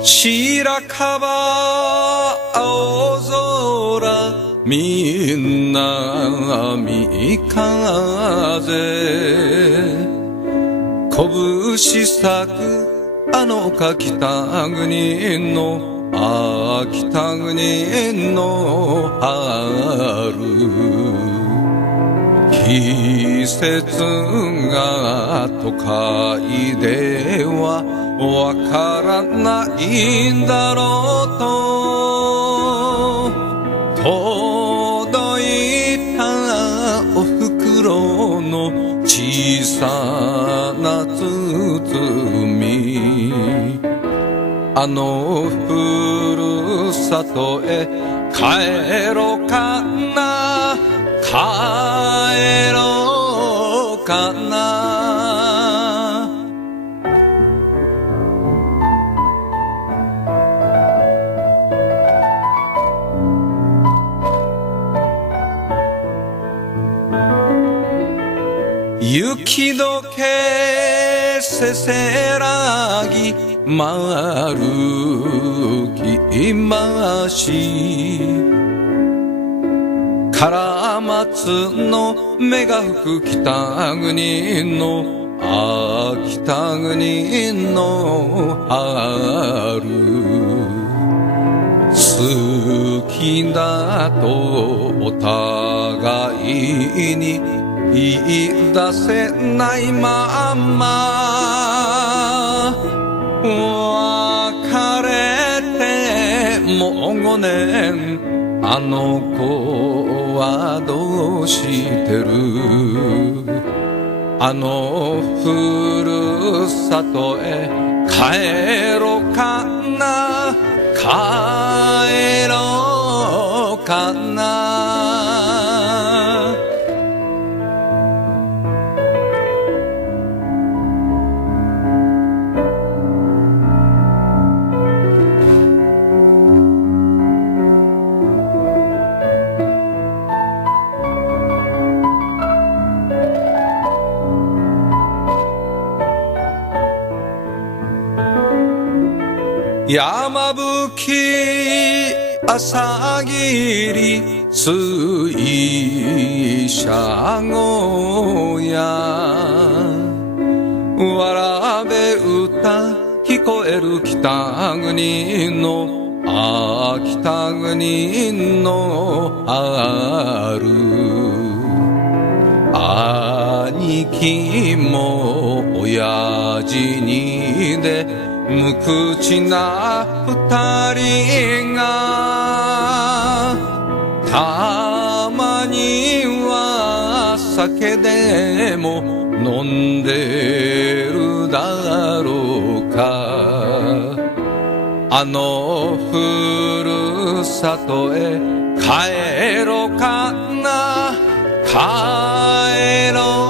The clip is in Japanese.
白樺青空みんな三風拳咲くあの北国の北国の春季節が都会ではわからないんだろうと届いたお袋の小さな包みあのふるさとへ帰ろうかな帰ろうかな雪解けせせらぎ丸きましカラマツの目が吹く北国の北国の春好きだとお互いに言い出せないまんま別れてもう5年あの子はどうしてるあのふるさとへ帰ろうかな帰ろうかな山吹朝霧水車小屋わらべ歌聞こえる北国の北国の春兄貴も親父にで無口な二人がたまには酒でも飲んでるだろうかあのふるさとへ帰ろうかな帰ろう